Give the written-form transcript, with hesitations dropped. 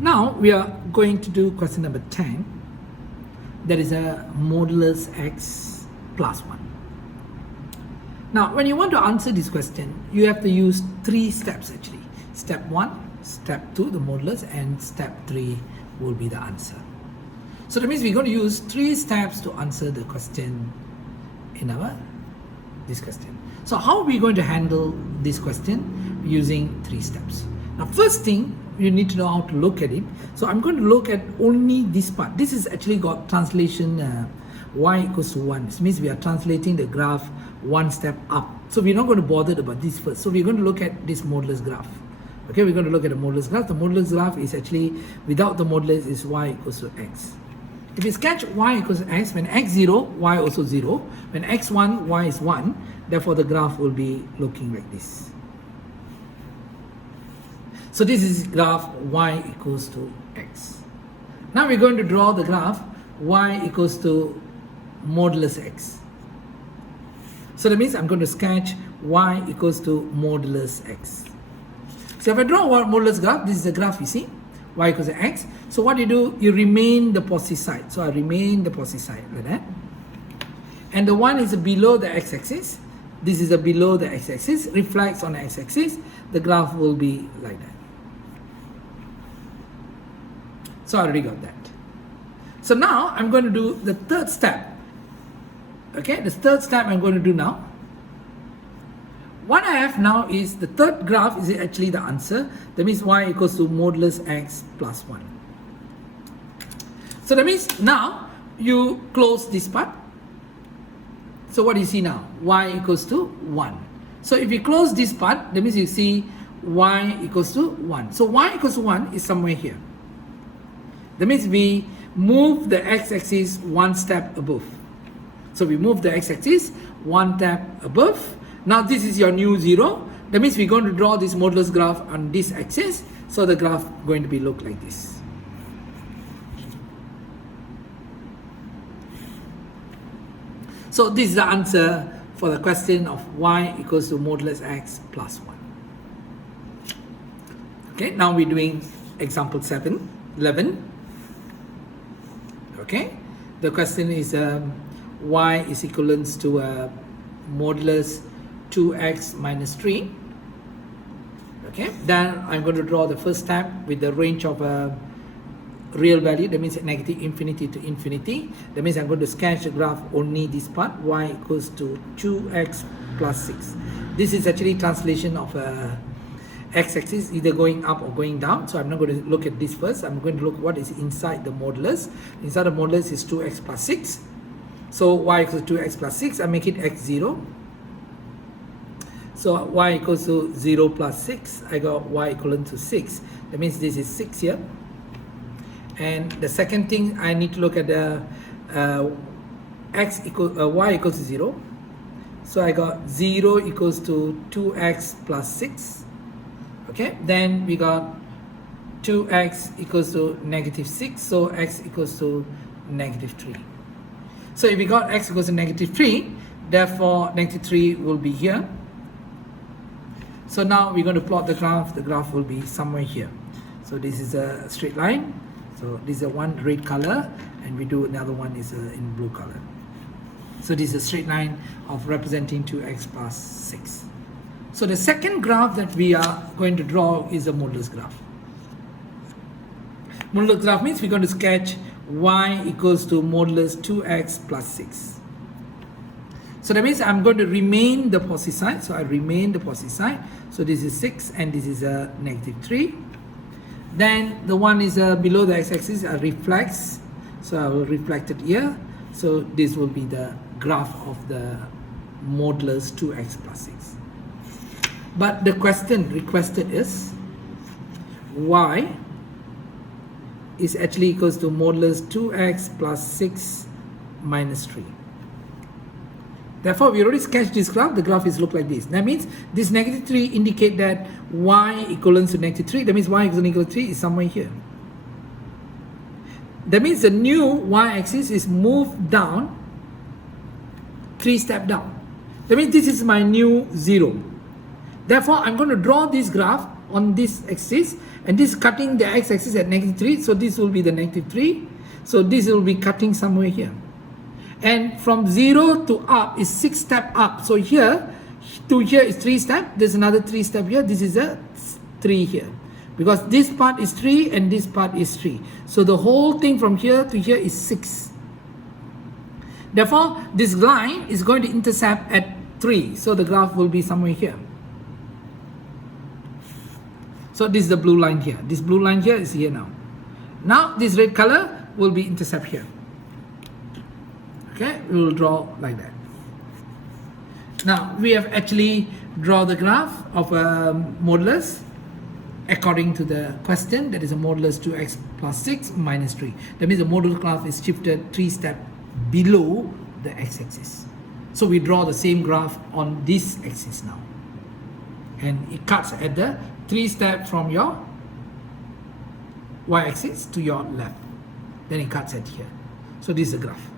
Now we are going to do question number 10. That is a modulus x plus 1. Now when you want to answer this question, you have to use 3 steps actually. Step 1, step 2 the modulus, and step 3 will be the answer. So that means we're going to use 3 steps to answer the question in this question. So how are we going to handle this question? Using 3 steps. Now first thing, you need to know how to look at it. So I'm going to look at only this part. This is actually got translation y equals to 1. This means we are translating the graph one step up. So we're not going to bother about this first. So we're going to look at this modulus graph. Okay, we're going to look at the modulus graph. The modulus graph is actually, without the modulus, is y equals to x. If you sketch y equals to x, when x 0, y also 0. When x 1, y is 1. Therefore the graph will be looking like this. So this is graph y equals to x. Now we're going to draw the graph y equals to modulus x. So that means I'm going to sketch y equals to modulus x. So if I draw a modulus graph, this is the graph you see, y equals to x. So what you do, you remain the positive side. So I remain the positive side like that. And the one is below the x-axis. This is below the x-axis, reflects on the x-axis. The graph will be like that. So I already got that. So now I'm going to do the third step. Okay, the third step I'm going to do now. What I have now is the third graph is actually the answer. That means y equals to modulus x plus 1. So that means now you close this part. So what do you see now? Y equals to 1. So if you close this part, that means you see y equals to 1. So y equals to 1 is somewhere here. That means we move the x-axis one step above. So we move the x-axis one step above. Now this is your new 0. That means we're going to draw this modulus graph on this axis. So the graph going to be look like this. So this is the answer for the question of y equals to modulus x plus 1. Okay, now we're doing example 11. Okay, the question is y is equivalent to modulus 2x minus 3. Okay, then I'm going to draw the first step with the range of real value. That means negative infinity to infinity. That means I'm going to sketch the graph only this part, y equals to 2x plus 6. This is actually translation of x-axis either going up or going down. So I'm not going to look at this first. I'm going to look what is inside the modulus. Inside the modulus is 2x plus 6. So y equals to 2x plus 6. I make it x0. So y equals to 0 plus 6. I got y equivalent to 6. That means this is 6 here. And the second thing I need to look at the y equals to 0. So I got 0 equals to 2x plus 6. Okay, then we got 2x equals to negative 6. So x equals to negative 3. So if we got x equals to negative 3, therefore negative 3 will be here. So now we're going to plot the graph. The graph will be somewhere here. So this is a straight line. So this is a one red color, and we do another one is in blue color. So this is a straight line of representing 2x plus 6. So the second graph that we are going to draw is a modulus graph. Modulus graph means we're going to sketch y equals to modulus 2x plus 6. So that means I'm going to remain the positive side. So I remain the positive side. So this is 6 and this is a negative 3. Then the one is below the x-axis reflects. So I will reflect it here. So this will be the graph of the modulus 2x plus 6. But the question requested is y is actually equals to modulus 2x plus 6 minus 3. Therefore, we already sketched this graph. The graph is look like this. That means this negative 3 indicate that y equivalent to negative 3. That means y equal to 3 is somewhere here. That means the new y-axis is moved down 3 steps down. That means this is my new 0. Therefore, I'm going to draw this graph on this axis, and this cutting the x-axis at -3, so this will be the -3, so this will be cutting somewhere here. And from 0 to up is 6 step up, so here to here is 3 step, there's another 3 step here, this is a 3 here, because this part is 3 and this part is 3, so the whole thing from here to here is 6. Therefore this line is going to intercept at 3, so the graph will be somewhere here. So this is the blue line here, this blue line here is here now. Now this red color will be intercept here. Okay, we will draw like that. Now we have actually draw the graph of a modulus according to the question, that is a modulus 2x plus 6 minus 3. That means the modulus graph is shifted 3 steps below the x-axis. So we draw the same graph on this axis now, and it cuts at the 3 steps from your y-axis to your left, then it cuts at here. So this is the graph.